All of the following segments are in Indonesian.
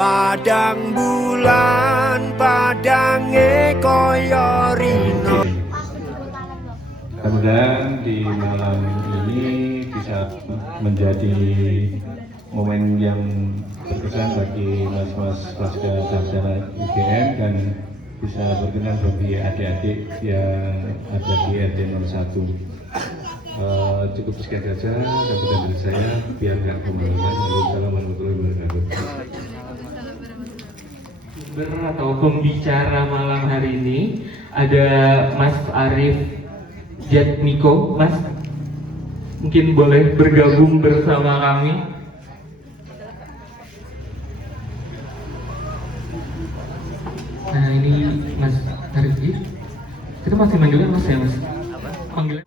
Padang bulan padange koyo rino. Mudah-mudahan di malam ini bisa menjadi momen yang berkesan bagi mas-mas pasca sarjana UGM dan bisa berkenan bagi adik-adik yang ada di RT 01. Cukup sekian saja sambutan dari saya biar nggak kemudian. Assalamualaikum warahmatullahi wabarakatuh. Atau pembicara malam hari ini ada Mas Arif Jatmiko. Mas, mungkin boleh bergabung bersama kami. Nah, ini Mas Arif. Kita masih manggilnya Mas ya, Mas? Manggilnya.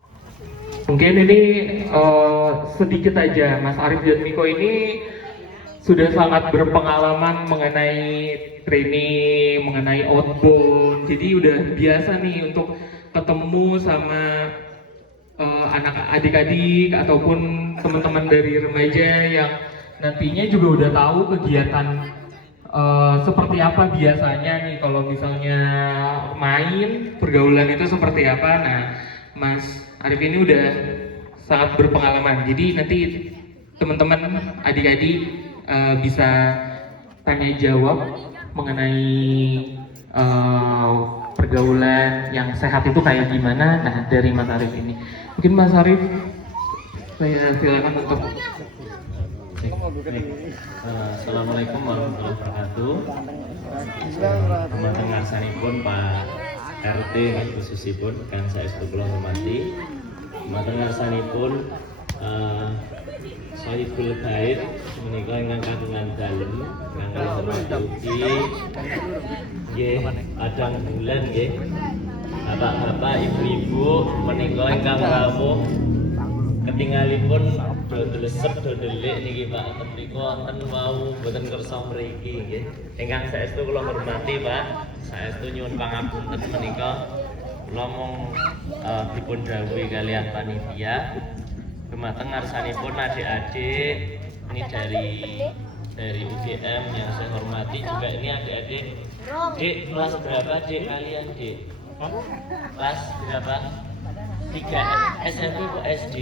Mungkin ini sedikit aja, Mas Arif Jatmiko ini sudah sangat berpengalaman mengenai training, mengenai outbound. Jadi udah biasa nih untuk ketemu sama anak adik-adik ataupun teman-teman dari remaja yang nantinya juga udah tahu kegiatan seperti apa biasanya nih kalau misalnya main pergaulan itu seperti apa. Nah, Mas Arif ini udah sangat berpengalaman. Jadi nanti teman-teman adik-adik bisa tanya jawab mengenai pergaulan yang sehat itu kayak gimana. Nah, dari Mas Arif ini mungkin Mas Arif saya silakan untuk. Assalamualaikum warahmatullahi wabarakatuh. Teman-teman ngarsanipun Pak RT khususipun kan saya kula hormati. Teman-teman ngarsanipun Sohibul Bait menika ingkang kagungan dalem ingkang hormati nggih padang bulan nggih. Bapak-bapak, ibu-ibu menika ingkang rawuh ketinggalipun dodlesep dodelik niki Pak menika wonten wau boten kersa mriki nggih. Ingkang saestu kula hormati Pak, saestu nyuwun pangapunten menika kula mung dipun dawuhi kalian panitia dumateng ngarsanipun adik-adik ini dari UGM yang saya hormati juga ini adik-adik. Dik, kelas berapa Dik kalian Dik? Kelas berapa? 3 SMP atau SD?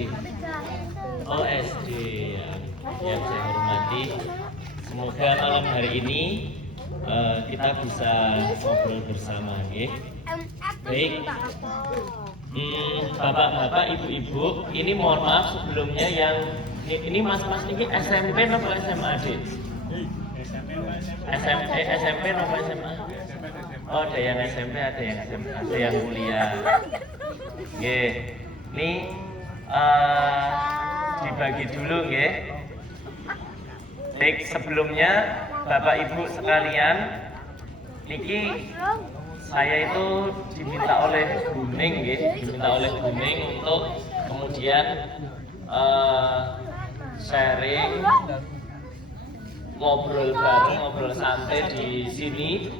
Oh SD ya. Yang saya hormati, semoga malam hari ini kita bisa ngobrol bersama nggih. Baik. Bapak-bapak, ibu-ibu, ini mohon maaf sebelumnya yang ini mas-mas ini SMP atau SMA Dik? SMP atau SMA? Oh, ada yang SMP, ada yang SMA, ada yang kuliah. Oke, ini dibagi dulu nggih. Baik, sebelumnya Bapak Ibu sekalian, niki saya itu diminta oleh Buning nggih, diminta oleh Buning untuk kemudian sharing, ngobrol bareng, ngobrol santai di sini.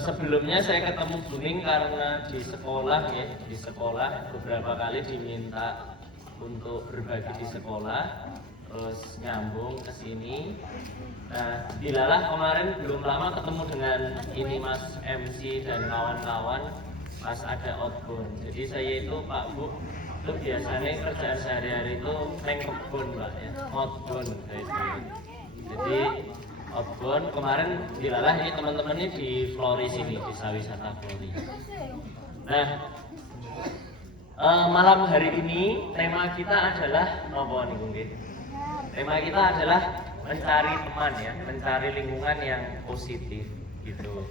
Sebelumnya saya ketemu Buning karena di sekolah ya, di sekolah beberapa kali diminta untuk berbagi di sekolah, terus nyambung ke sini. Nah, dilalah kemarin belum lama ketemu dengan ini Mas MC dan kawan-kawan pas ada outbound. Jadi saya itu Pak Bu itu biasanya kerjaan sehari-hari itu main kebun Pak ya, outbound guys. Jadi outbound kemarin dilalah ini teman-temannya di Flori sini, di Sawisata Flori. Nah, malam hari ini tema kita adalah apa nih Bung? Tema kita adalah mencari teman ya, mencari lingkungan yang positif gitu.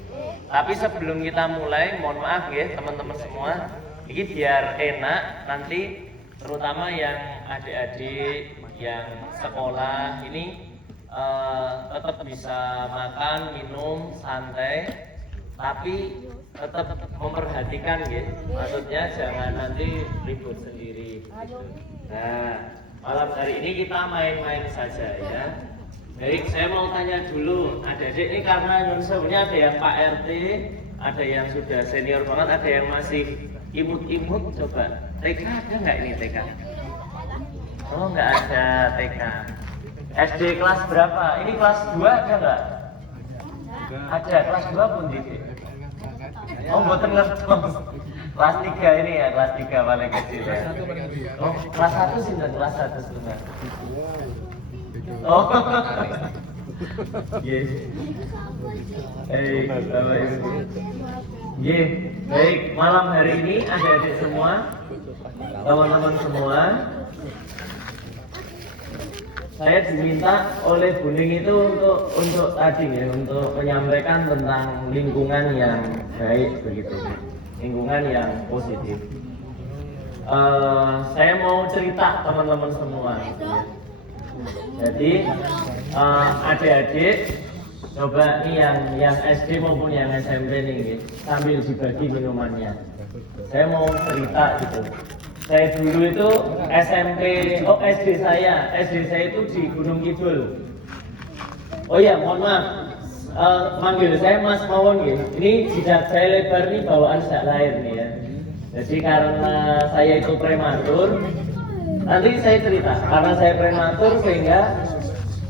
Tapi sebelum kita mulai, mohon maaf ya teman-teman semua, ini biar enak nanti terutama yang adik-adik yang sekolah ini tetap bisa makan, minum, santai, tapi tetap memperhatikan ya. Maksudnya jangan nanti ribut sendiri gitu. Nah, malam hari ini kita main-main saja ya. Baik, saya mau tanya dulu, adik-adik ini karena sebenarnya ada yang Pak RT, ada yang sudah senior banget, ada yang masih imut-imut. Coba TK ada nggak ini TK? Oh, nggak ada TK. SD kelas berapa? Ini kelas 2 ada nggak? Ada, kelas 2 pun Dek. Oh, mboten ngerti. Kelas 3 ini ya, kelas 3 paling kecil ya. Oh, kelas 1 sih, kelas 1 sebenarnya. Oh. Yes. Baik, Bapak Ibu. Yes, baik. Malam hari ini adik-adik semua, teman-teman semua, saya diminta oleh Buning itu untuk tadi ya, untuk menyampaikan tentang lingkungan yang baik begitu, lingkungan yang positif. Saya mau cerita teman-teman semua. Gitu ya. Jadi adik-adik coba nih yang SD maupun yang SMP nih sambil dibagi minumannya. Saya mau cerita gitu. Saya dulu itu SD saya itu di Gunung Kidul. Oh iya, mohon maaf, manggil saya Mas Mawon gitu. Ini jidat saya lebar nih bawaan sejak lahir nih ya. Jadi karena saya itu prematur, nanti saya cerita. Karena saya prematur sehingga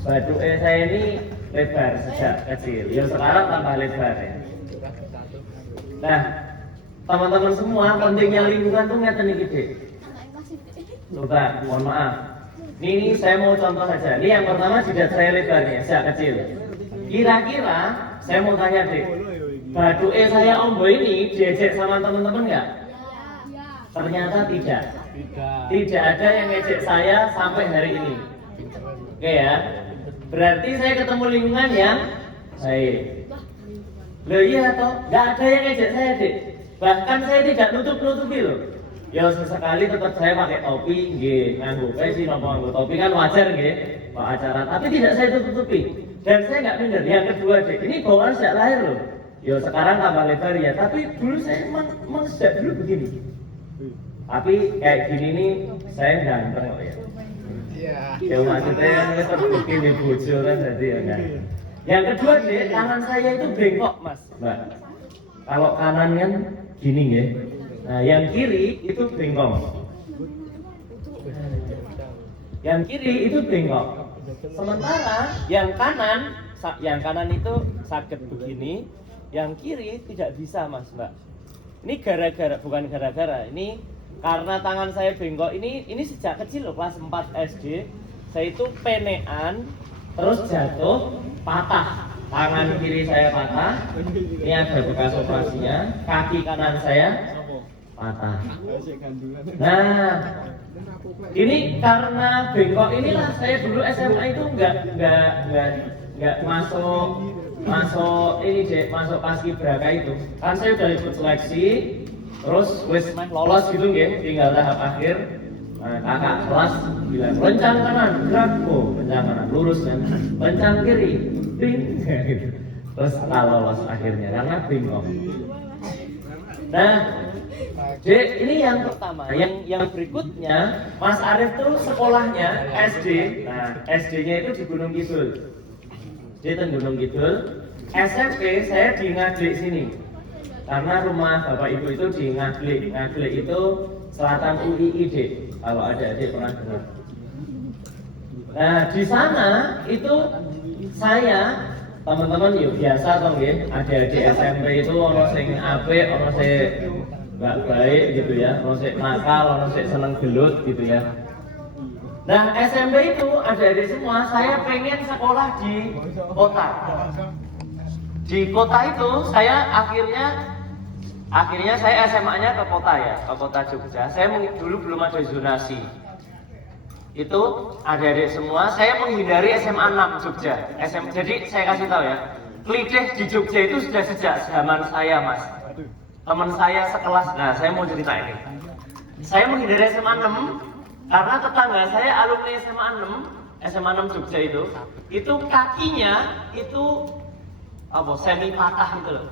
batu saya ini lebar sejak kecil. Ya sekarang tambah lebar ya. Nah, teman-teman semua, pentingnya lingkungan tuh ngeten iki, Dik. Coba, mohon maaf. Ini saya mau contoh saja. Ini yang pertama jidat saya lebar nih, sejak kecil. Kira-kira saya mau tanya, Dik. Baduke saya Om Boy ini diejek sama teman-teman nggak? Ternyata tidak. Tidak ada yang ngejek saya sampai hari ini. Oke ya. Berarti saya ketemu lingkungan yang baik. Loh iya toh, nggak ada yang ngejek saya, Dik. Bahkan saya tidak nutup-nutupi loh. Ya sesekali tetap saya pakai topi, nggih, nganggo peci napa nganggo topi kan wajar nggih, Pak acara. Tapi tidak saya tutupi. Dan saya nggak minder. Yang kedua, Dik, ini bawaan sejak lahir loh. Ya sekarang tambah lebar ya, tapi dulu saya emang sejak dulu begini. Tapi kayak gini nih saya ganteng kok ya. Ya maksudnya kan terbukti di bojo kan jadi ya kan. Yang kedua, Dik, kanan saya itu bengkok, Mas, Mbak. Kalau kanan kan gini ya. Nah, yang kiri itu bengkok. Yang kiri itu bengkok. Sementara yang kanan itu sakit begini, yang kiri tidak bisa, Mas, Mbak. Ini bukan gara-gara, ini karena tangan saya bengkok ini sejak kecil loh, kelas 4 SD. Saya itu penean, terus jatuh, patah. Tangan kiri saya patah. Ini ada bekas operasinya. Kaki kanan saya patah. Nah, ini karena bengkok inilah saya dulu SMA itu nggak masuk ini Dek, masuk paskibraka itu. Kan saya udah ikut seleksi, terus wis lolos gitu nggih, tinggal tahap akhir. Nah, kakak kelas bilang lencang kanan, gerak, lencang kanan, lurus kan, lencang kiri, ping, terus lolos akhirnya karena bengkok. Nah, Dek, ini yang pertama. Yang berikutnya, Mas Arif tuh sekolahnya SD. Nah, SD-nya itu di Gunung Kidul. Di Gunung Kidul. SMP saya di Ngaglik sini. Karena rumah Bapak Ibu itu di Ngaglik. Ngaglik itu selatan UII, Dek. Kalau ada adik pernah dengar. Nah, di sana itu saya teman-teman yuk biasa toh nggih, adik-adik SMP itu ono sing apik, ono sing nggak baik gitu ya, ono sing nakal, ono sing seneng gelut gitu ya. Nah, SMP itu adik-adik semua saya pengen sekolah di kota. Di kota itu saya akhirnya saya SMA-nya ke kota ya, ke kota Jogja. Saya dulu belum ada zonasi. Itu adik-adik semua, saya menghindari SMA 6 Jogja. Jadi saya kasih tahu ya, klideh di Jogja itu sudah sejak zaman saya, Mas. Teman saya sekelas, nah saya mau cerita ini. Saya menghindari SMA 6 karena tetangga saya alumni SMA 6 Jogja itu kakinya itu semi patah gitu loh.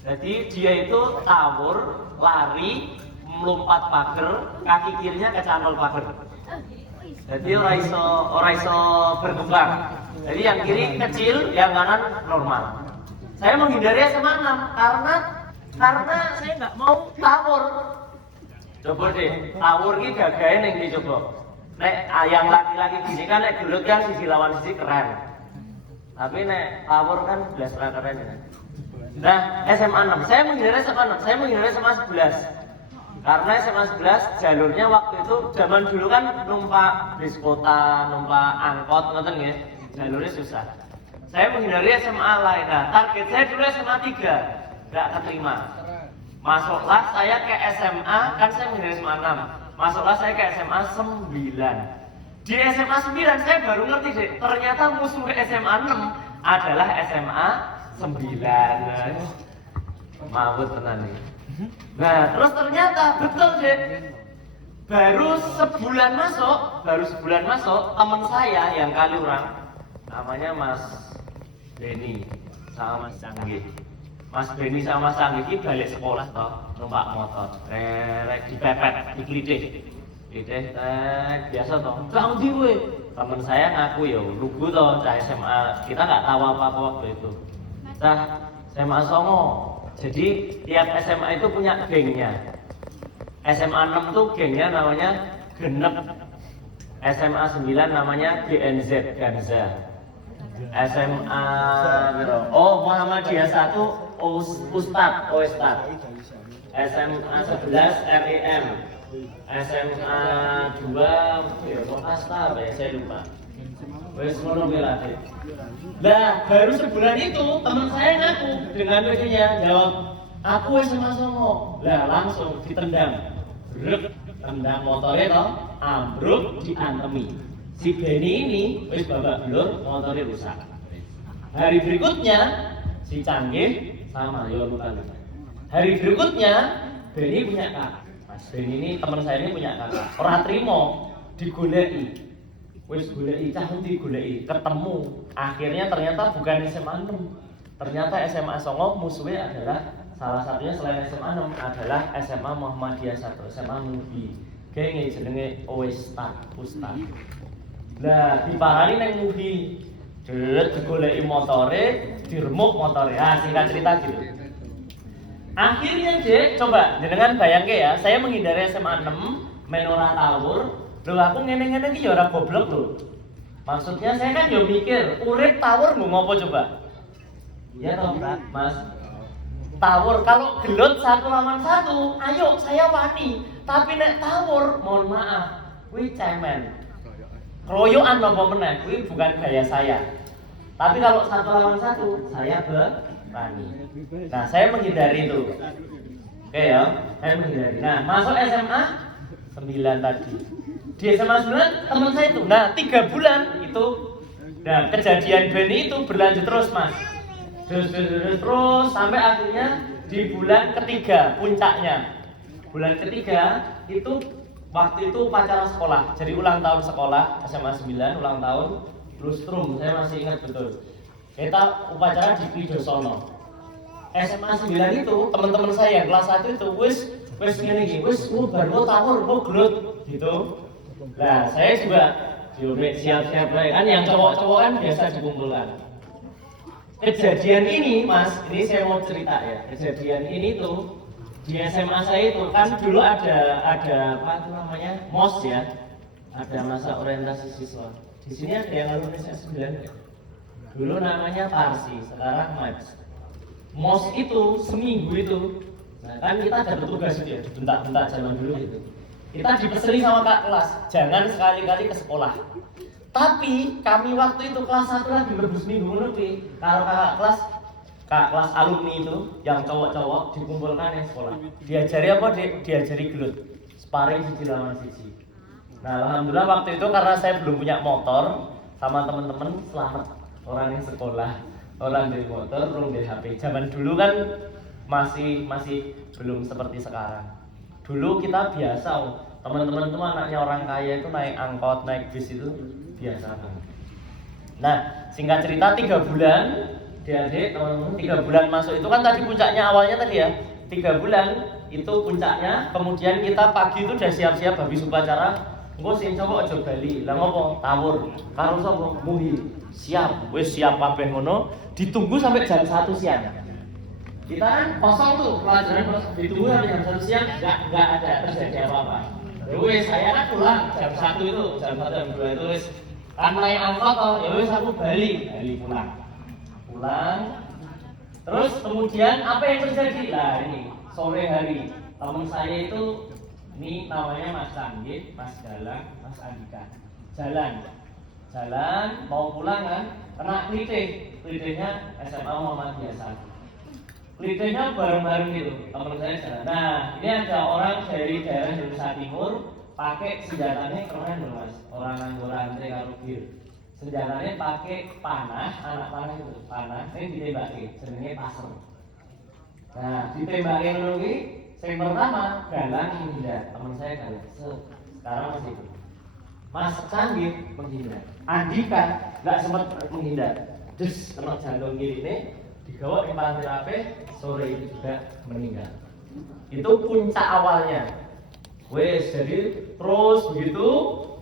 Jadi dia itu tawur, lari, melompat pagar, kaki kirinya kecantol pagar. Jadi orang iso berkembang. Jadi yang kiri kecil, yang kanan normal. Saya menghindari SMA 6 karena saya nggak mau tawur. Coba deh, tawur ini gagain yang dicoba. yang laki-laki gini kan nek gelut kan sisi lawan sisi keren. Tapi nek tawur kan belas keren ya. Nah, SMA 6. Saya menghindari SMA 6. Saya menghindari SMA 11. Karena SMA 11 jalurnya waktu itu zaman dulu kan numpak bis kota, numpak angkot ngoten nggih. Jalurnya susah. Saya menghindari SMA lain. Nah, target saya dulu SMA 3. Enggak keterima. Masuklah saya ke SMA, kan saya menghindari SMA 6. Masuklah saya ke SMA 9. Di SMA 9 saya baru ngerti deh, ternyata musuh SMA 6 adalah SMA 9. Mawut tenan nih. Nah, terus ternyata betul deh. Baru sebulan masuk, teman saya yang Kaliurang, namanya Mas Beni sama Mas Canggih. Mas Beni sama Mas Canggih ini balik sekolah toh, numpak motor, dipepet, dikelidih. Biasa toh, gak ngerti gue. Temen saya ngaku ya, lugu toh, cah SMA, kita nggak tahu apa-apa waktu itu. Cah SMA Songo, jadi tiap SMA itu punya gengnya. SMA 6 tuh gengnya namanya Genep. SMA 9 namanya GNZ, Ganza. SMA Muhammadiyah 1 Ustad. SMA 11 RIM. SMA 2 Asta apa ya, saya lupa. Wes ngono kuwi. Lah, baru sebulan itu teman saya ngaku dengan WD-nya jawab, "Aku SMA Songo." Lah, langsung ditendang. Brek, tendang motornya toh, ambruk diantemi. Si Beni ini wis babak belur, motornya rusak. Hari berikutnya si Canggih sama yo lupa. Hari berikutnya Beni punya kakak. Mas Beni ini teman saya ini punya kakak. Ora trimo digoleki. Wis goleki cah digoleki, ketemu. Akhirnya ternyata bukan SMA 6. Ternyata SMA Songo musuhnya adalah salah satunya selain SMA 6 adalah SMA Muhammadiyah 1, SMA Mubi. Genge jenenge Ustad. Lah diparani nang Mubi. Digoleki motore, diremuk motore. Ah, singkat cerita gitu. Akhirnya Dek, coba jenengan bayangke ya, saya menghindari SMA 6, men ora tawur. Loh aku ngene-ngene iki ya ora goblok lho. Maksudnya saya kan yo mikir, urip tawur nggo ngopo coba? Ya toh, Mas. Tawur kalau gelut 1 lawan 1, ayo saya wani. Tapi nek tawur, mohon maaf, kuwi cemen. Kroyokan apa meneh, kuwi bukan gaya saya. Tapi kalau 1 lawan 1, saya berani. Nah, saya menghindari itu. Oke ya, saya menghindari. Nah, masuk SMA 9 tadi. Di SMA 9 teman saya itu. Nah, 3 bulan itu. Nah, kejadian Beni itu berlanjut terus, Mas. Terus sampai akhirnya di bulan ketiga puncaknya. Bulan ketiga itu waktu itu upacara sekolah. Jadi ulang tahun sekolah SMA 9 ulang tahun lustrum, saya masih ingat betul. Kita upacara di Widosono. SMA 9 itu teman-teman saya yang kelas 1 itu wis ngene iki, wis baru tawur, gelut gitu. Nah, saya juga siap-siap kan yang cowok-cowok kan biasa dikumpulkan. Kejadian ini, Mas, ini saya mau cerita ya. Kejadian ini tuh di SMA saya itu kan dulu ada apa itu namanya? MOS ya. Ada masa orientasi siswa. Di sini ada yang alumni SMA 9. Dulu namanya Parsi, sekarang MAJ. MOS itu seminggu itu. Nah, kan kita ada tugas itu ya, dibentak-bentak zaman dulu gitu. Kita dipeseni sama kak kelas, jangan sekali-kali ke sekolah. Tapi kami waktu itu kelas 1 lagi berbus minggu lebih. Kalau kakak kelas alumni itu yang cowok-cowok dikumpulkan yang sekolah. Diajari apa? Diajari gelut, sparring siji lawan siji. Nah, alhamdulillah waktu itu karena saya belum punya motor, sama teman-teman selamat orang yang sekolah, orang dari motor, orang dari HP. Zaman dulu kan masih belum seperti sekarang. Dulu kita biasa, teman-teman itu anaknya orang kaya itu naik angkot, naik bis itu biasa banget. Nah, singkat cerita 3 bulan, adik-adik, teman-teman, 3 bulan masuk itu kan tadi puncaknya awalnya tadi ya, 3 bulan itu puncaknya, kemudian kita pagi itu udah siap-siap habis upacara, engko sing cowok aja bali. Lah ngopo? Tawur. Karo sapa? Muhi. Siap, wis siap kabeh ngono, ditunggu sampai jam 1 siang. Kita kan kosong tuh pelajaran, ditunggu sampai jam 1 siang, nggak ada terjadi apa-apa. wes saya kan pulang jam 1 itu, jam 1 jam 2 itu wes kan naik angkot toh, ya wes aku balik pulang. Terus kemudian apa yang terjadi? Lah ini sore hari teman saya itu, ini namanya Mas Sanggit, Mas Galang, Mas Andika. Jalan mau pulang kan, kena klitihnya SMA Muhammadiyah 1. Klitihnya bareng-bareng gitu, teman saya jalan. Nah, ini ada orang dari daerah Indonesia Timur pakai senjatanya keren loh Mas, orang Anggora Andre Karubir. Senjatanya pakai panah, anak panah itu, panah, ini ditembaki, jenenge pasir. Nah, ditembaki dulu ini, yang pertama Galang menghindar, teman saya Galang, sekarang masih itu. Mas Sanggit menghindar, Andika nggak sempat menghindar, terus kena jantung kiri ini, digawat di pantai rape, sore itu juga meninggal. Itu puncak awalnya. Wes, jadi terus begitu.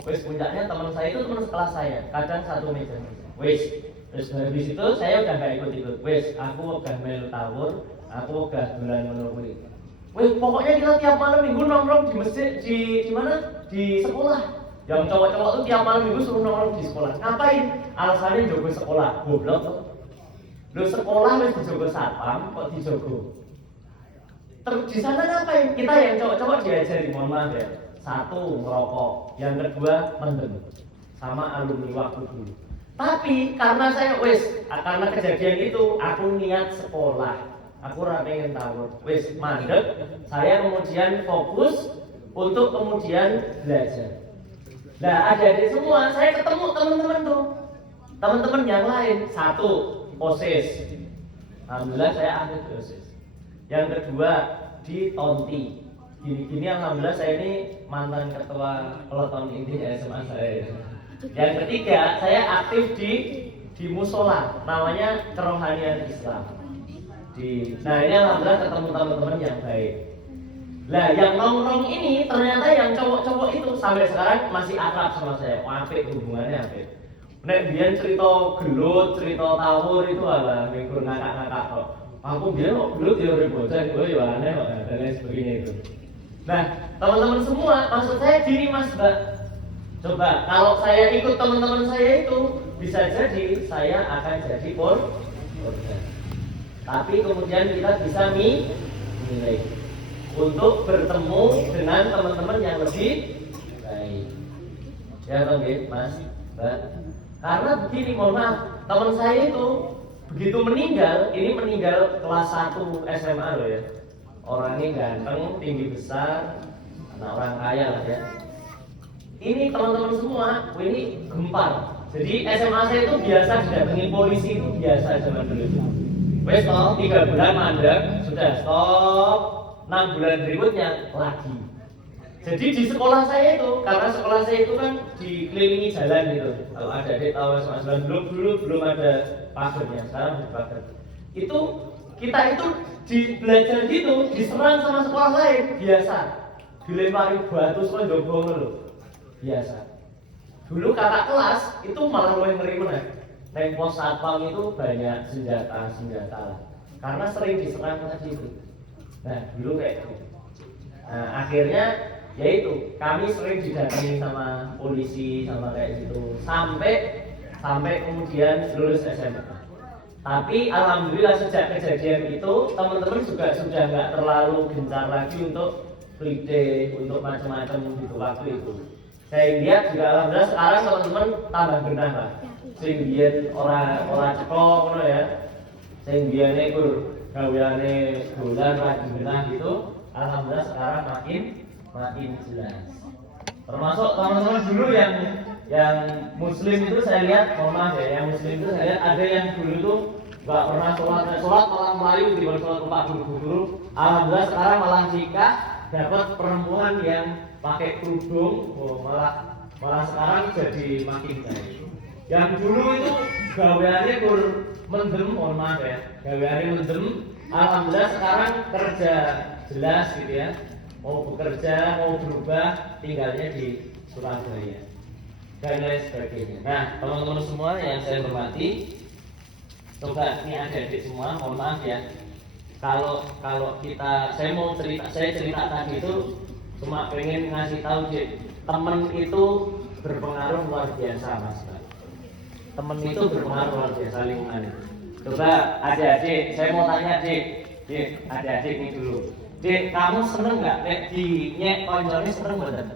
Wes puncaknya teman saya itu teman sekelas saya, kadang satu meja. Wes, terus habis itu saya udah gak ikut. Wes, aku udah melu tawur, aku udah dolan menunggu. Wes, pokoknya kita tiap malam minggu nongkrong di masjid, di mana? Di sekolah. Yang cowok-cowok tuh tiap malam minggu suruh nongkrong di sekolah. Ngapain? Alasannya jogo sekolah, goblok tuh. Lu sekolah wes dijogo satpam, kok dijogo? Terus di sana ngapain? Kita yang cowok-cowok diajari, mohon maaf ya. 1, merokok, yang kedua mendem sama alumni waktu dulu. Tapi karena saya karena kejadian itu aku niat sekolah, aku pengen tahu, mandek, saya kemudian fokus untuk kemudian belajar. Nah, adik-adik semua, saya ketemu teman-teman tuh, teman-teman yang lain. 1, OSIS, alhamdulillah saya aktif di OSIS. Yang kedua di Tonti. Gini alhamdulillah saya ini mantan ketua peloton inti SMA saya. Yang ketiga saya aktif di musola, namanya Kerohanian Islam. Nah ini alhamdulillah ketemu teman-teman yang baik. Lah yang nongkrong ini ternyata yang cowok-cowok itu sampai sekarang masih akrab sama saya. Apik hubungannya apik. Nek biyen cerita gelut, cerita tawur itu ala minggu ngakak-ngakak kok. Aku biyen kok gelut ya urip bocah, ya aneh kok dan lain sebagainya itu. Nah, teman-teman semua, maksud saya gini Mas Mbak. Coba, kalau saya ikut teman-teman saya itu, bisa jadi saya akan jadi korban. Tapi kemudian kita bisa milih untuk bertemu dengan teman-teman yang lebih baik. Ya toh Mas Mbak. Karena begini, mohon maaf, teman saya itu begitu meninggal, ini meninggal kelas 1 SMA loh ya. Orangnya ganteng, tinggi besar, anak orang kaya lah ya. Ini teman-teman semua, ini gempar. Jadi SMA saya itu biasa didatangi polisi itu biasa zaman dulu. Wes toh 3 bulan mandek, sudah stop. 6 bulan berikutnya lagi. Jadi di sekolah saya itu, karena sekolah saya itu kan dikelilingi jalan gitu. Kalau ada adik tahu SMA dulu belum ada pagernya, sekarang ada pager. Itu kita itu di belajar gitu diserang sama sekolah lain biasa, dilempari batu selendobong loh biasa. Dulu kakak kelas itu malah lebih ngeri meneh. Neng pos satpam itu banyak senjata lah, karena sering diserang tadi itu. Nah dulu kayak gitu. Nah akhirnya yaitu kami sering didatangi sama polisi sama kayak gitu sampai kemudian lulus SMA. Tapi alhamdulillah sejak kejadian itu teman-teman juga sudah nggak terlalu gencar lagi untuk free day, untuk macam-macam gitu waktu itu. Saya lihat juga alhamdulillah sekarang teman-teman tambah genah lah. Sing biyen ora cekok ngono ya. Sing biyene kur gaweane dolan lagi genah gitu. Alhamdulillah sekarang makin jelas. Termasuk teman-teman dulu yang muslim itu saya lihat, mohon maaf ya, yang muslim itu saya lihat ada yang dulu tuh nggak pernah sholat malah melayu di bawah sholat lupa guru-guru. Alhamdulillah sekarang malah nikah dapat perempuan yang pakai kerudung, malah sekarang jadi makin baik. Yang dulu itu gaweannya mendem, mohon maaf ya, gaweannya mendem. Alhamdulillah sekarang kerja jelas gitu ya, mau bekerja, mau berubah, tinggalnya di Surabaya dan lain sebagainya. Nah, teman-teman semua yang saya hormati, coba ini adik-adik semua, mohon maaf ya. Kalau kita, saya cerita tadi itu Cuma pengen ngasih tahu Cik, temen itu berpengaruh luar biasa Mas. Temen itu berpengaruh luar biasa lingkungan itu. Coba adik-adik, saya mau tanya Cik, adik-adik ini dulu. Cik, kamu seneng nggak nek di nyek koncone seneng mboten?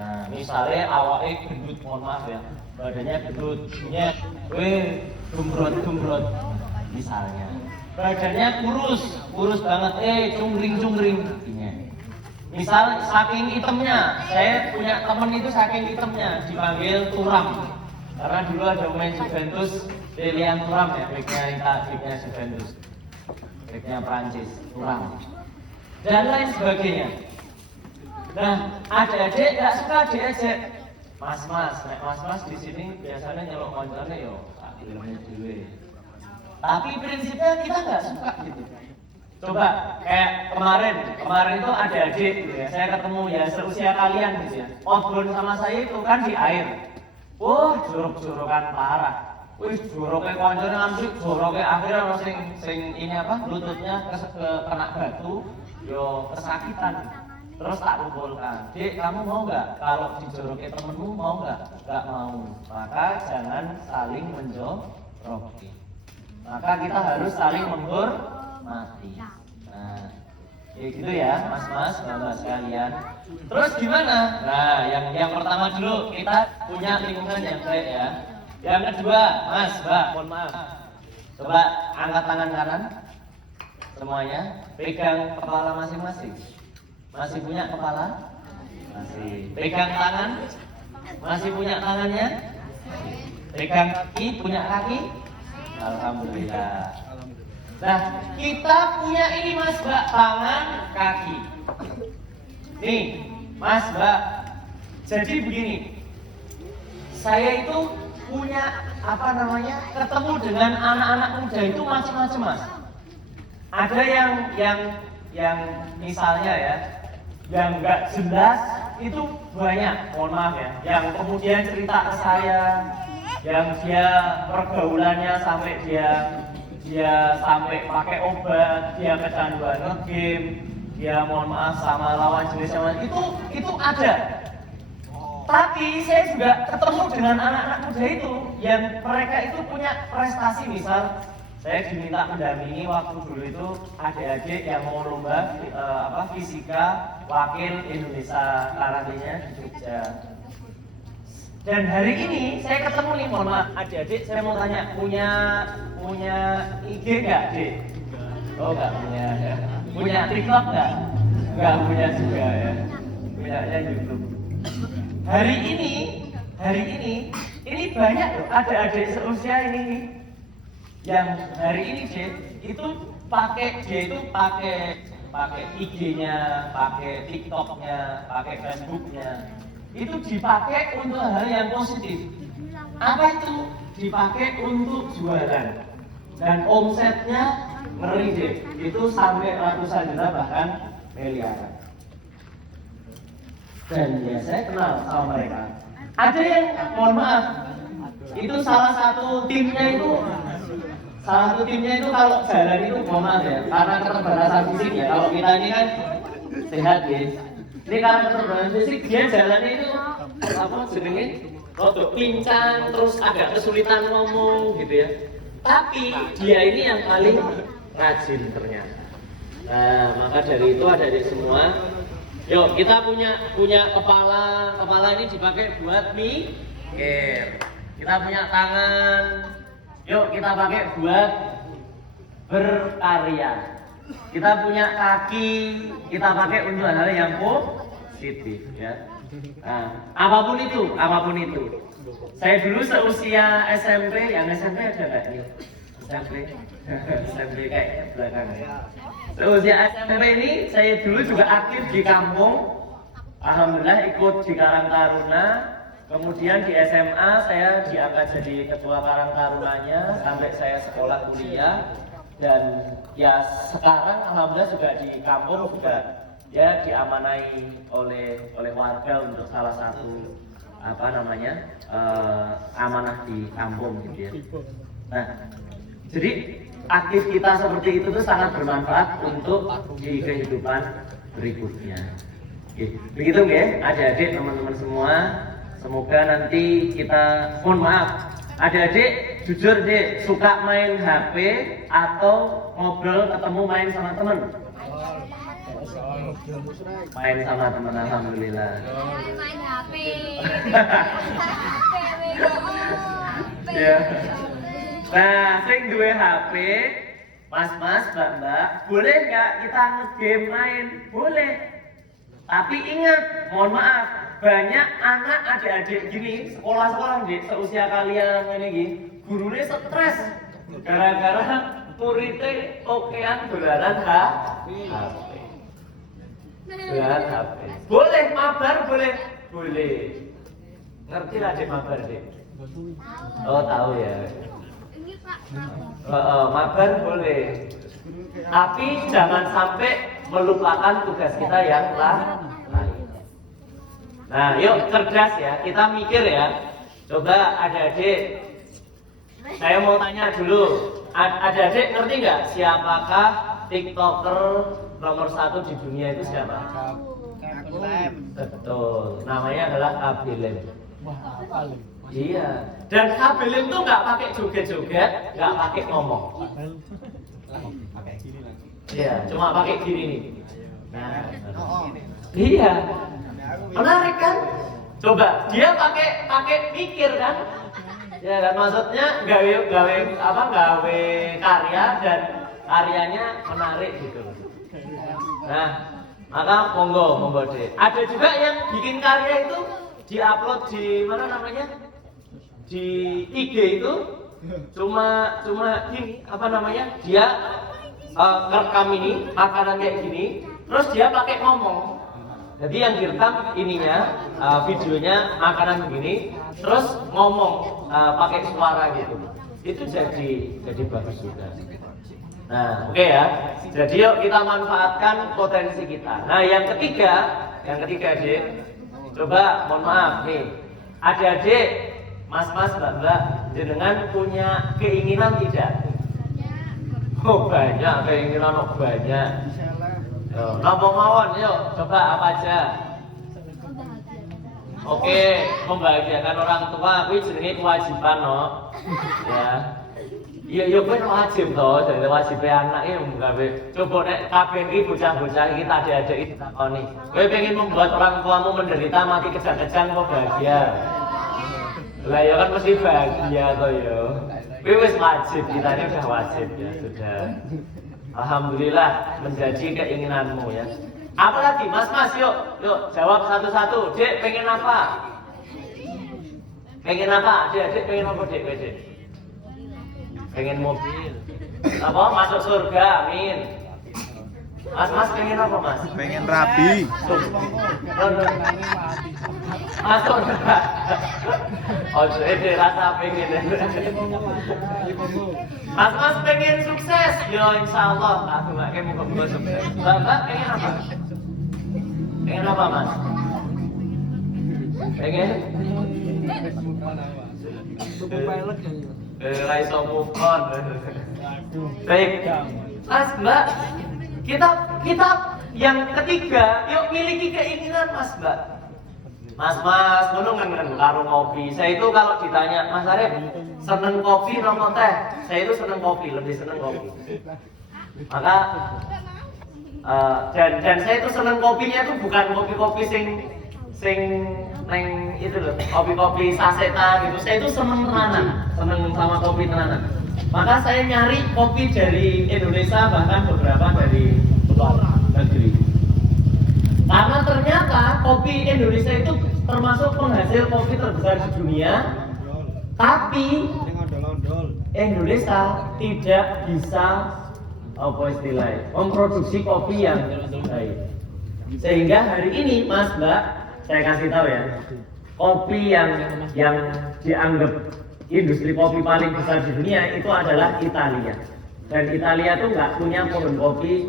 Nah, misalnya awalnya gendut, mohon maaf ya, badannya gendut, nyek, gembrot, misalnya. Badannya kurus banget, cungring. Misal saking hitamnya, saya punya temen itu saking hitamnya dipanggil Thuram. Karena dulu ada pemain Juventus, Lilian Thuram ya, backnya Juventus, backnya Prancis, Thuram. Dan lain sebagainya. Nah, adik-adik nggak suka diejek. Mas, mas di sini biasanya nyelok koncone yo, filmnya dulu. Tapi prinsipnya kita nggak suka gitu. Coba kayak kemarin itu adik-adik gitu ya, saya ketemu ya seusia kalian gitu ya. Obrolan sama saya itu kan di air. Jorok-jorokan parah. Joroknya koncone langsung joroknya akhirnya orang sing ini apa? Lututnya kena batu, yo kesakitan. Terus tak kumpulkan, Dek, kamu mau nggak kalau dijoroki temenmu, mau nggak? Nggak mau. Maka jangan saling menjoroki. Maka kita harus saling menghormati. Nah, ya gitu ya, mas-mas, mbak-mbak sekalian. Terus gimana? Nah, yang pertama dulu kita punya lingkungan yang baik ya. Yang kedua, mas, mbak, mohon maaf. Coba angkat tangan kanan, semuanya, pegang kepala masing-masing. Masih punya kepala? Masih. Pegang tangan? Masih punya tangannya? Pegang kaki? Punya kaki? Alhamdulillah. Nah, kita punya ini mas mbak, tangan, kaki. Nih, mas mbak. Jadi begini, saya itu punya ketemu dengan anak-anak muda itu macam-macam mas. Ada yang misalnya ya, yang nggak jelas itu banyak, mohon maaf ya, yang kemudian cerita ke saya, yang dia pergaulannya sampai dia sampai pakai obat, dia kecanduan nge-game, dia mohon maaf sama lawan jenis yang itu ada. Tapi saya juga ketemu dengan anak-anak muda itu yang mereka itu punya prestasi. Misal saya diminta mendampingi waktu dulu itu adik-adik yang mau lomba fisika wakil Indonesia karantinanya di Jogja. Dan hari ini saya ketemu nih, mohon maaf adik-adik, saya mau tanya, punya IG nggak, Dek? Oh nggak punya ya. Punya TikTok nggak? Nggak punya juga ya. Punyanya YouTube. Hari ini banyak loh adik-adik seusia ini nih. Yang hari ini itu pakai IG-nya, pakai TikTok-nya, pakai Facebook-nya. Itu dipakai untuk hal yang positif. Apa itu? Dipakai untuk jualan. Dan omsetnya ngeri deh. Itu sampai ratusan juta bahkan miliaran. Dan ya saya kenal sama mereka. Ada yang mohon maaf, itu salah satu timnya itu kalau jalan itu mohon maaf ya, karena keterbatasan fisik ya. Kalau kita ini kan sehat guys. Ini karena keterbatasan fisik dia jalannya itu rodok pincang, terus agak kesulitan ngomong gitu ya. Tapi dia ini yang paling rajin ternyata. Nah, maka dari itu adik-adik semua, yuk kita punya kepala ini dipakai buat mikir. Kita punya tangan, yuk kita pakai buat berkarya. Kita punya kaki, kita pakai untuk hal yang positif ya. Nah, apapun itu. Saya dulu seusia SMP, yang SMP ada nggak nih? SMP kayak belakang ya. Seusia SMP ini saya dulu juga aktif di kampung. Alhamdulillah ikut di Karang Taruna. Kemudian di SMA saya diangkat jadi ketua Karang Tarunanya sampai saya sekolah kuliah. Dan ya sekarang alhamdulillah juga di kampung juga ya diamanai oleh warga untuk salah satu amanah di kampung gitu ya. Nah, jadi aktif kita seperti itu tuh sangat bermanfaat untuk di kehidupan berikutnya. Oke, begitu ya, adik-adik teman-teman semua. Semoga nanti kita, mohon maaf, adik-adik jujur deh, suka main HP atau ngobrol ketemu main sama teman? Main sama teman, alhamdulillah. Main HP. Ya. Nah, sing duwe HP, mas-mas, mbak-mbak, boleh nggak kita nge-game main? Boleh. Tapi ingat, mohon maaf, banyak anak adik-adik gini, sekolah-sekolah di seusia kalian ini gini, gurunya stres gara-gara muridnya tokean dolaran HP. Dolaran HP. Boleh mabar, boleh. Boleh. Ngerti lah dek mabar dek? Oh tahu ya. Ini Pak. Mabar boleh. Tapi jangan sampai melupakan tugas kita yang lain. Nah, yuk cerdas ya, kita mikir ya. Coba adik-adik, saya mau tanya dulu. Adik-adik ngerti nggak siapakah TikToker nomor 1 di dunia itu siapa? Betul, namanya adalah Abilim. Iya, dan Abilim tuh nggak pakai joget-joget, nggak pakai ngomong. Iya, cuma pakai gini nih. Nah, iya, menarik kan? Coba dia pakai mikir kan? Ya kan, maksudnya gawe karya dan karyanya menarik gitu. Nah, maka monggo deh. Ada juga yang bikin karya itu diupload di mana namanya? Di IG itu cuma gini, apa namanya? Dia ngerekam ini makanan kayak gini, terus dia pakai ngomong. Jadi yang direkam ininya videonya makanan begini, terus ngomong pakai suara gitu. Itu jadi bagus juga. Nah, oke ya. Jadi yuk kita manfaatkan potensi kita. Nah, yang ketiga Dek. Coba mohon maaf nih. Adik-adik, mas-mas, mbak-mbak, jenengan punya keinginan tidak? Oh banyak keinginan, banyak. Napa mawon, yuk coba apa aja. Oke, membahagiakan orang tua, kuwi jenenge kewajiban no. Ya. Iya kuwi wajib to, dadi wajibe anak iki nggawe. Coba nek kabeh iki bocah-bocah iki adik-adik iki ditakoni. Kowe pengen membuat orang tuamu menderita mati kejang-kejang kok bahagia. Lah ya kan mesti bahagia to yo. Kuwi wis wajib, kita ini udah wajib ya, sudah. Alhamdulillah menjadi keinginanmu ya. Apalagi mas yuk jawab satu-satu. Dek pengen apa? Pengen apa? Dek pengen apa dek? Pengen mobil. Apa? Masuk surga, amin. Mas pengen apa mas? Pengen rabi. Masuk surga. Oh jadi rasa pengen. Mas pengen sukses, ya insya Allah. Aku nggak kayak mau sukses. Bapak pengen apa? Pengen apa mas? Pengen? Raiso move on. Baik, mas mbak, kita yang ketiga, yuk miliki keinginan mas mbak. Mas, ngono kan karo ngopi. Saya itu kalau ditanya, Mas Arif, seneng kopi nopo teh? Saya itu seneng kopi, lebih seneng kopi. Maka dan saya itu seneng kopinya itu bukan kopi-kopi sing neng itu loh, kopi-kopi sasetan gitu. Saya itu seneng sama kopi tenanan. Maka saya nyari kopi dari Indonesia, bahkan beberapa dari luar negeri. Karena ternyata kopi Indonesia itu termasuk penghasil kopi terbesar di dunia, tapi Indonesia tidak bisa memproduksi kopi yang baik. Sehingga hari ini Mas Mbak, saya kasih tahu ya, kopi yang dianggap industri kopi paling besar di dunia itu adalah Italia. Dan Italia tuh nggak punya pohon kopi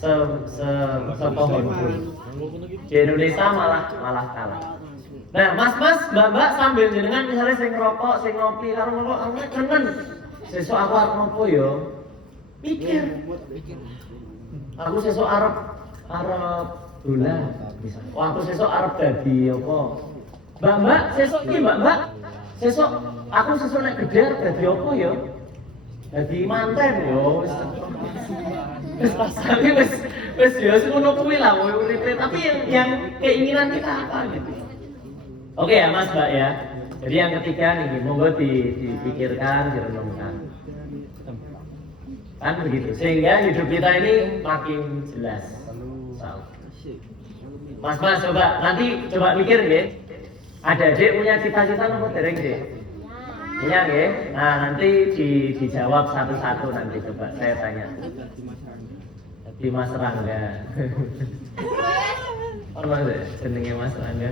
sepohon pun. Di Indonesia malah kalah. Nah, mas, mbak sambil jenengan misalnya sing ngerokok, sing ngopi, karo ngerokok, kangen. Sesuk aku arep ngopo yo? Mikir. Aku sesuk arep Dolan. Waktu sesuk arep dadi apa? Mbak, sesuk iki Mbak. Sesuk aku sesuk nek gede arep dadi apa ya? Dadi manten yo wis. Wis ya ngono kuwi lah uripe, tapi yang keinginan kita apa gitu. Oke ya Mas Mbak ya. Jadi yang ketiga nih, monggo dipikirkan, direnungkan. Kan begitu. Sehingga hidup kita ini makin jelas. Mas coba nanti coba mikir ya. Ada adik punya cita-cita apa dereng dek? Punya ya? Nah nanti dijawab satu-satu nanti coba saya tanya. Di Mas Rangga. Apa deh jenenge Mas Rangga?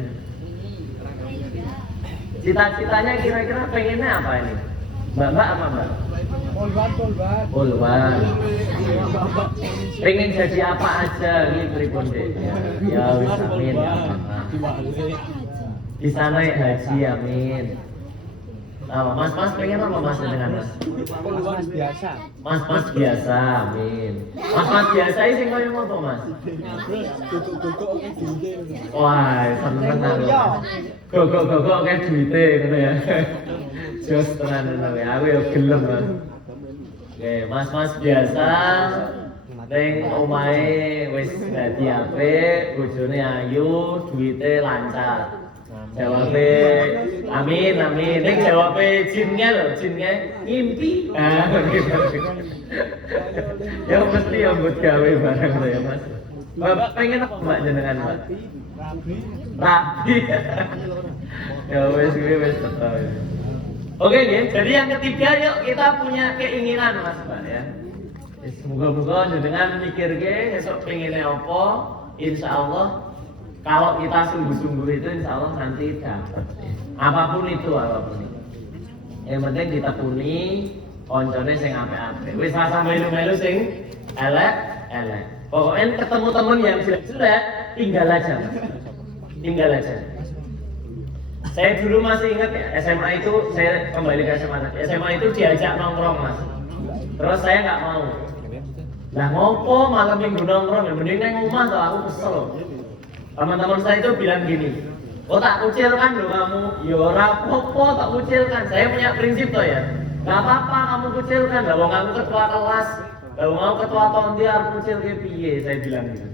Cita-citanya kira-kira pengennya apa ini? Mbak apa Mbak? Polwan. Pengen jadi apa aja gitu pripun dek? Ya wis amin ya. Bisa naik haji amin. Mas pengen apa Mas dengan Mas? biasa. Mas biasa amin. Mas biasa ini sing koyo apa Mas? Wah, seneng aku. Gogok kayak duite ngono ya. Jos tenan ngono ya. Aku ya gelem, Mas. Oke, Mas biasa ning omahe wis dadi apik, bojone ayu, duite lancar. Jawabe amin. Ning jawabe jinnya lho, ngimpi. Ya mesti ya buat gawe barang lho ya Mas. Bapak pengen apa Mbak jenengan Mbak? Rapi. Ya wes betul. Oke ya, jadi yang ketiga yuk kita punya keinginan Mas Mbak ya. Semoga-moga jenengan mikir esok pengennya apa, insya Allah kalau kita sungguh-sungguh itu insya Allah nanti dapat. Apapun itu. Yang penting kita puni koncone sing apik-apik. Wis rasa melu-melu sing elek. Pokoknya ketemu temen yang jelek, tinggal aja. Saya dulu masih ingat ya, SMA itu saya kembali ke SMA itu diajak nongkrong Mas. Terus saya nggak mau. Lah ngopo malam minggu nongkrong, mending nang rumah tuh aku kesel. Teman-teman saya itu bilang gini, oh tak kucilkan loh kamu, ya ora apa-apa tak kucilkan. Saya punya prinsip tuh ya, nggak apa-apa kamu kucilkan. Lah wong aku ketua kelas, lah wong aku ketua tondi harus kucil ke piye, saya bilang gitu.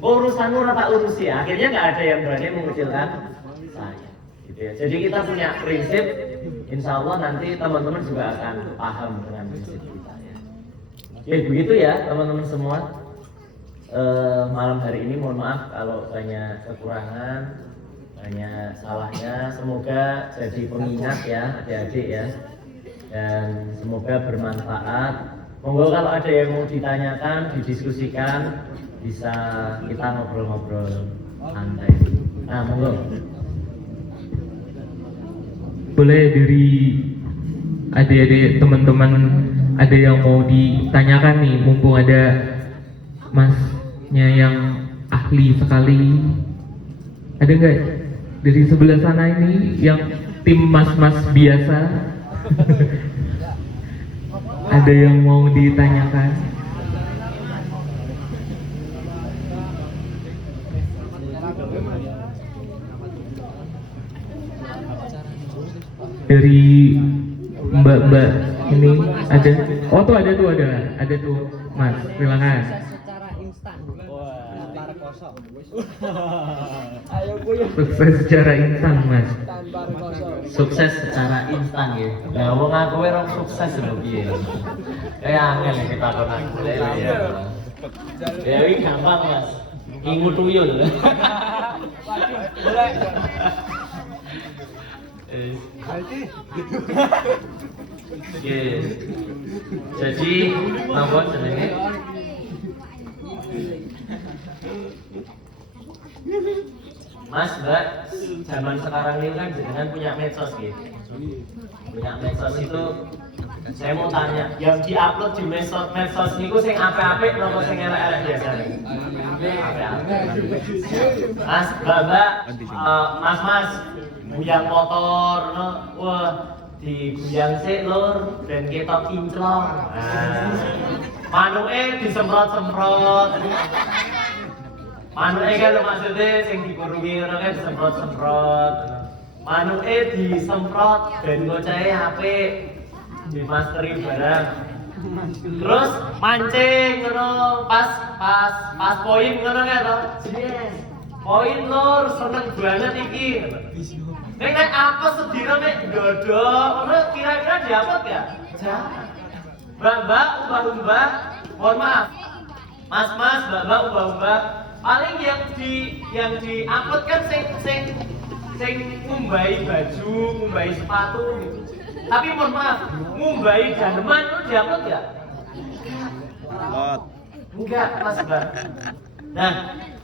Urusanmu ora tak urusi. Akhirnya nggak ada yang berani mengucilkan saya. Gitu ya. Jadi kita punya prinsip, insya Allah nanti teman-teman juga akan paham dengan prinsip kita ya. Oke begitu ya teman-teman semua. Malam hari ini mohon maaf kalau banyak kekurangan, banyak salahnya. Semoga jadi pengingat ya adik-adik ya, dan semoga bermanfaat. Monggo kalau ada yang mau ditanyakan, didiskusikan, bisa kita ngobrol-ngobrol santai. Nah monggo. Boleh dari adik-adik teman-teman ada yang mau ditanyakan nih, mumpung ada Masnya yang ahli sekali. Ada nggak dari sebelah sana ini yang tim mas-mas biasa? Ada yang mau ditanyakan? Dari mbak-mbak ini ada? Oh tuh ada tuh Mas, silakan. Sukses secara instan Mas. Sukses secara instan ya. Nah, wong aku orang sukses lho piye. Kayak angel kita kon aku. Ya iki gampang Mas. Ingu tuyul. Boleh. Oke. Jadi napa jenenge? Mas, Mbak, zaman sekarang ini kan jenengan punya medsos gitu. Punya medsos itu saya mau tanya, yang diupload di medsos niku sing apik-apik napa sing elek-elek biasane? Apik-apik. Mas, Mbak, Mas, guyang motor, no? Wah, diguyang sik lur, ben ketok kinclong. Manuke disemprot-semprot. Manuke kan maksudnya sing dikurungi ngono kan disemprot-semprot. Manuke disemprot ben gocahe apik. Dimasteri barang. Terus mancing ngono pas poin ngono kan to. Yes. Poin Nur seneng banget iki. Nek apa sedina nek dodok, ngono kira-kira diupload ya? Jangan. Mbak, umbah-umbah, mohon maaf. Mas, mbak, umbah-umbah. Paling yang di-upload kan sing ngumbahi baju, ngumbahi sepatu gitu. Tapi mohon maaf, ngumbahi daneman itu di-upload ya? Enggak, Mas Mbak. Nah,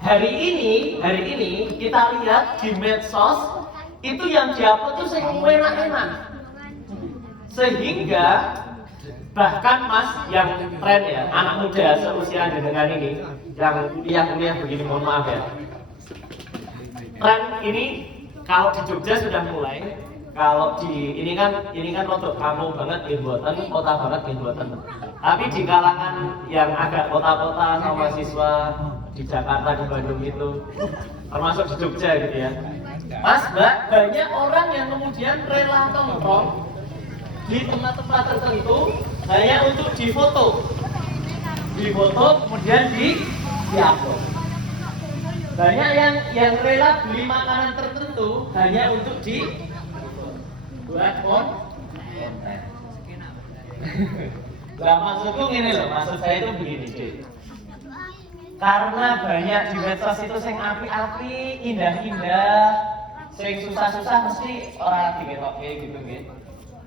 hari ini kita lihat di medsos itu yang di-upload itu sing enak-enak. Sehingga bahkan Mas yang tren ya, anak muda seusia dengan ini yang kuliah begini, mohon maaf ya. Tren ini kalau di Jogja sudah mulai, kalau di ini kan untuk kampung banget Genboten, kota banget Genboten. Tapi di kalangan yang agak kota-kota sama mahasiswa di Jakarta, di Bandung itu, termasuk di Jogja gitu ya. Mas, Mbak, banyak orang yang kemudian rela nongkrong di tempat-tempat tertentu hanya untuk difoto, kemudian di-upload. Banyak yang rela beli makanan tertentu hanya untuk buat konten. Lah maksudku ini loh, maksud saya itu begini cuy. Karena banyak di medsos itu sing api-api, indah-indah, sing susah-susah mesti orang diketokke gitu gitu.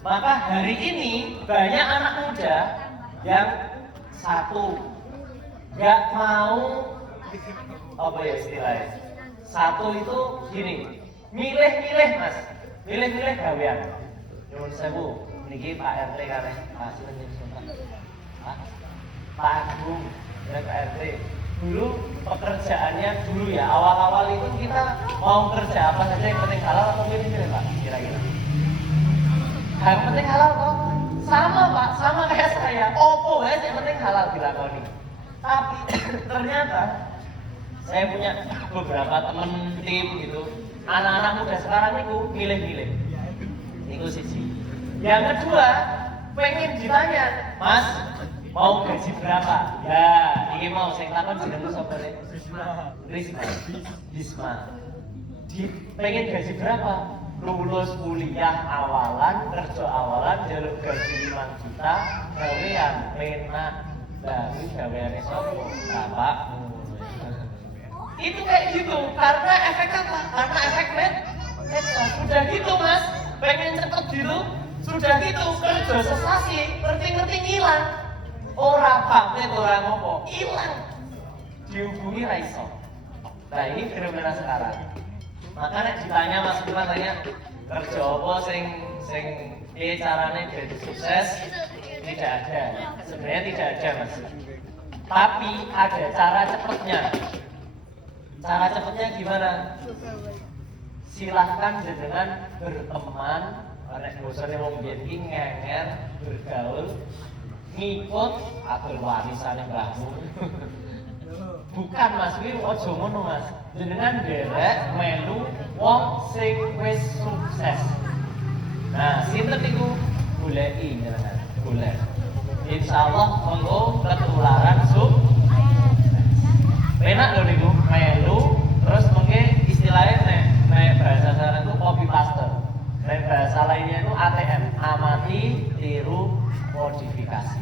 Maka hari ini banyak anak muda yang satu nggak mau apa ya istilahnya. Satu itu gini, milih-milih Mas, milih-milih gawean. Nyuwun sewu, niki Pak RT kalih hasil Pak Agung dan Pak RT. Dulu pekerjaannya ya awal-awal itu kita mau kerja apa saja yang penting halal atau milih-milih Pak kira-kira. Yang penting halal kok. Sama Pak, sama kayak saya. Opo ya, yang penting halal dilakoni. Tapi ternyata saya punya beberapa temen tim gitu. Anak-anak muda sekarang itu milih-milih. Itu sisi. Yang kedua, pengen ditanya, Mas, mau gaji berapa? Ya, ini mau saya takon jenengmu sapa le? Risma. Pengen gaji berapa? Lulus kuliah awalan, kerja awalan, jalur gaji 5 juta, gawean penak. Lah, iki gaweane sapa? Bapak. Itu kayak gitu, karena efek apa? Karena efek medsos. Sudah gitu Mas, pengen cepet gitu, sudah gitu kerja sesasi, ngerti-ngerti ngilang. Ora pamit, ora ngopo, hilang. Dihubungi ra iso. Nah ini fenomena sekarang. Makanya ditanya Mas Firman tanya kerja apa sing carane jadi sukses, tidak ada. Sebenarnya tidak ada Mas. Tapi ada cara cepatnya. Cara cepatnya gimana? Silahkan dengan berteman, nek bosone wong biyen iki ngenger, bergaul, ngikut atur warisane mbahmu. Bukan Mas, kuwi aja ngono Mas. Jenengan derek melu wong sing wis sukses. Nah, sinten niku goleki jenengan, golek. Insyaallah monggo ketularan penak lho niku melu terus mungkin istilahnya nek bahasa sana itu copy paste. Nek bahasa lainnya itu ATM, amati, tiru, modifikasi.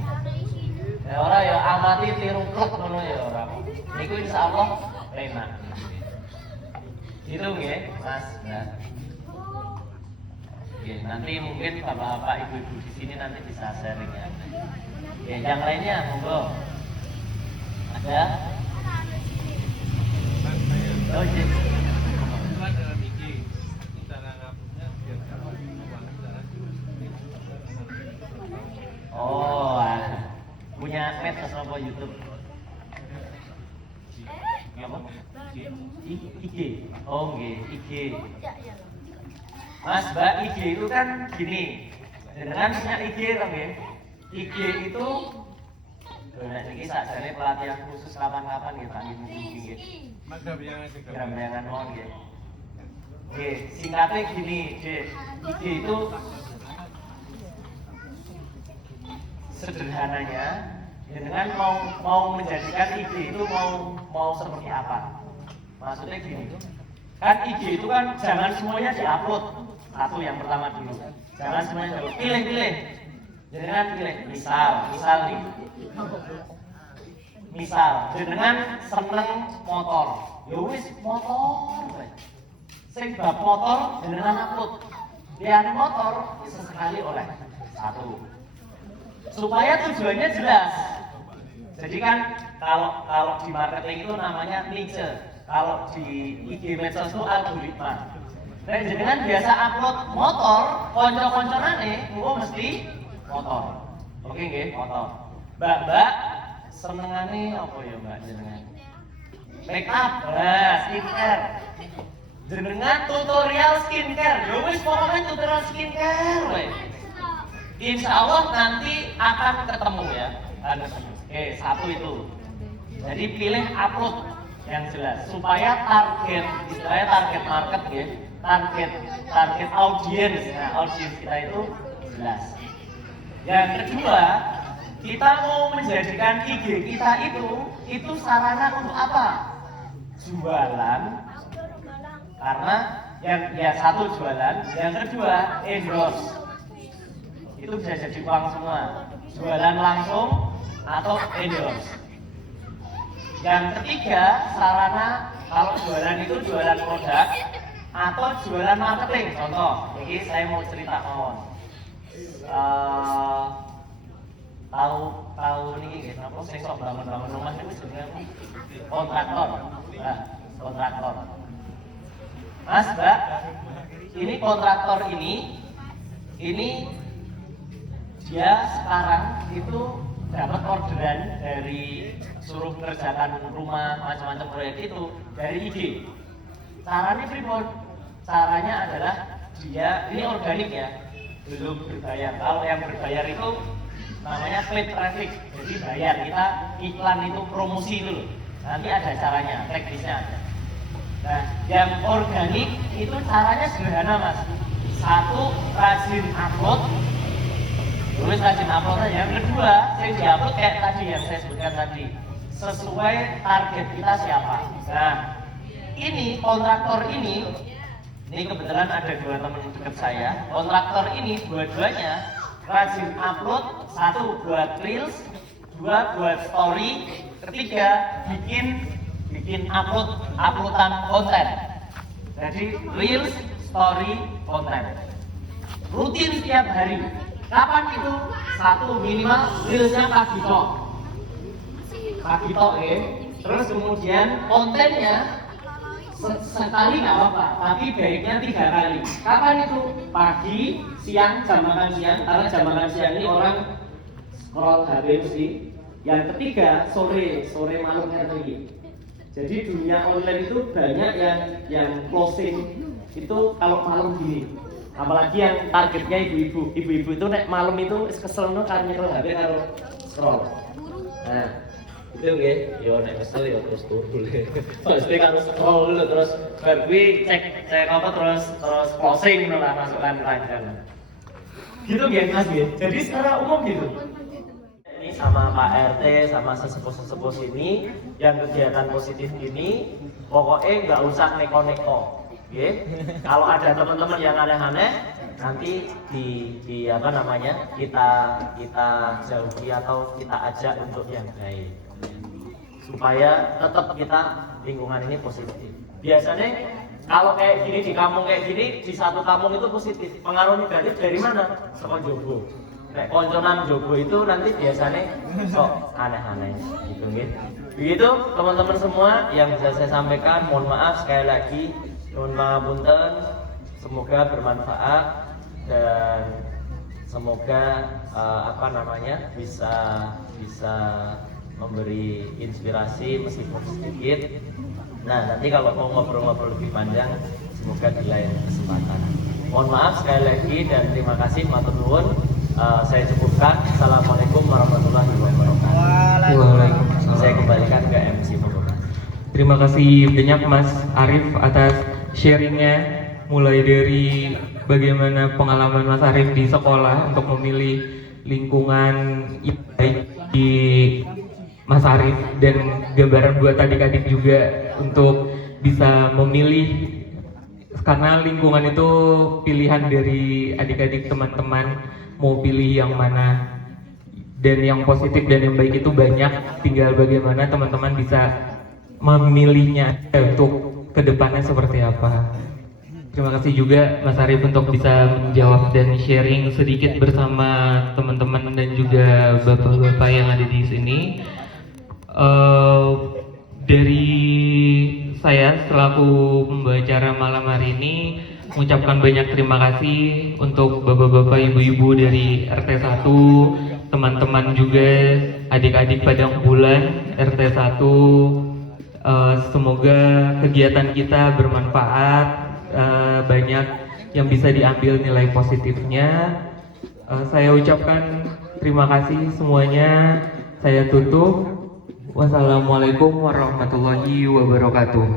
Ya ora ya amati, tiru, klek ngono ya ora. Niku insyaallah penak. Gitu nggih, Mas. Nah. Oke, nanti mungkin bapak-bapak, ibu-ibu di sini nanti bisa sharing ya. Oke, yang lainnya monggo. Ada? Oh, iya. Oh, punya medsos apa YouTube? Apa? IG. Oh, nggih, IG. Mas, Mbak, IG itu kan gini. Dengan punya IG kan nggih. IG itu nah, ini sakjane pelatihan khusus kapan-kapan nggih Pak nggih. Gambarangan mohon nggih. Nggih, singkatnya gini, Dek. Ide itu sederhananya dengan mau menjadikan ide itu mau seperti apa? Maksudnya gini. Kan ide itu kan jangan semuanya diupload. Satu yang pertama dulu. Jangan semuanya diupload. Pilih. Jangan pilih. Misal nih. Misal, jenengan seneng motor. Ya wis motor. Sing bab motor jenengan upload. Liane motor sesekali oleh. Satu. Supaya tujuannya jelas. Jadi kan kalau di marketing itu namanya niche. Kalau di IG medsos itu algoritma. Dan jenengan biasa upload motor, konco-konconane mesti motor. Oke nggih, motor. Mbak senengane apa ya Mbak jenengan? Make up, skincare. Jenengan tutorial skincare. Ya wis pokoknya tutorial skincare we. Insya Allah nanti akan ketemu ya. Oke, satu itu. Jadi pilih upload yang jelas supaya target market ya, target audiens. Nah, audiens kita itu jelas. Yang kedua, kita mau menjadikan IG kita itu sarana untuk apa? Jualan. Karena yang satu jualan, yang kedua endorse. Itu bisa jadi uang semua. Jualan langsung atau endorse. Yang ketiga, sarana kalau jualan itu jualan produk atau jualan marketing. Contoh, ini saya mau cerita kawan. Tahu ini kenapa saya sok bangun rumah itu sebenarnya kontraktor. Nah, kontraktor. Mas, Mbak, ini kontraktor ini dia sekarang itu dapat orderan dari suruh kerjakan rumah macam-macam proyek itu dari IG. Caranya pripun? Caranya adalah dia ini organik ya, belum berbayar. Kalau yang berbayar itu namanya paid traffic, jadi bayar kita iklan itu promosi itu loh. Nanti ada caranya, teknisnya ada. Nah, yang organik itu caranya sederhana Mas. Satu, rajin upload. Tulis rajin upload aja. Yang kedua, saya diupload kayak tadi yang saya sebutkan tadi, sesuai target kita siapa. Nah, ini kontraktor ini kebetulan ada dua teman dekat saya. Kontraktor ini dua-duanya rajin upload, satu buat reels, dua buat story, ketiga bikin uploadan konten. Jadi reels, story, konten. Rutin setiap hari. Kapan itu? Satu minimal reelsnya pagi tok ya. Terus kemudian kontennya sekali nggak apa-apa, tapi baiknya 3 kali. Kapan itu? Pagi, siang, jam makan siang. Karena jam makan siang ini orang scroll HP sih. Yang ketiga sore malam lagi. Jadi dunia online itu banyak yang closing itu kalau malam gini. Apalagi yang targetnya ibu-ibu itu nek malam itu kesel karena nyekel HP karo scroll. Nah, itu nggih, yo nek kesel yo terus turu. Pasti karo scroll terus bar kuwi cek apa terus closing ngono lah masukkan rancangan. Gitu nggih Mas nggih. Jadi secara umum gitu. Ini sama Pak RT sama sesepuh sini yang kegiatan positif ini pokoknya nggak usah neko-neko. Okay. Kalau ada teman-teman yang aneh-aneh nanti di apa namanya kita jauhi atau kita ajak untuk yang baik supaya tetap kita lingkungan ini positif. Biasanya kalau kayak gini di kampung kayak gini di satu kampung itu positif, pengaruh negatif dari mana? Saka jogo. Kayak konconan jogo itu nanti biasanya sok aneh-aneh gitu nggih. Begitu teman-teman semua yang bisa saya sampaikan, mohon maaf sekali lagi. Mohon pangapunten, semoga bermanfaat dan semoga bisa memberi inspirasi meskipun sedikit. Nah, nanti kalau mau ngobrol-ngobrol lebih panjang, semoga di lain kesempatan. Mohon maaf sekali lagi dan terima kasih matur nuwun. Saya cukupkan. Assalamualaikum warahmatullahi wabarakatuh. Waalaikumsalam. Terima kasih banyak Mas Arif atas sharingnya, mulai dari bagaimana pengalaman Mas Arif di sekolah untuk memilih lingkungan yang baik di Mas Arif, dan gambaran buat adik-adik juga untuk bisa memilih, karena lingkungan itu pilihan dari adik-adik teman-teman mau pilih yang mana, dan yang positif dan yang baik itu banyak, tinggal bagaimana teman-teman bisa memilihnya untuk kedepannya seperti apa. Terima kasih juga Mas Arif untuk bisa menjawab dan sharing sedikit bersama teman-teman dan juga bapak-bapak yang ada di sini. Dari saya selaku pembicara malam hari ini mengucapkan banyak terima kasih untuk bapak-bapak, ibu-ibu dari RT 1, teman-teman juga, adik-adik Padang Bulan RT 1. Semoga kegiatan kita bermanfaat, banyak yang bisa diambil nilai positifnya. Saya ucapkan terima kasih semuanya. Saya tutup. Wassalamualaikum warahmatullahi wabarakatuh.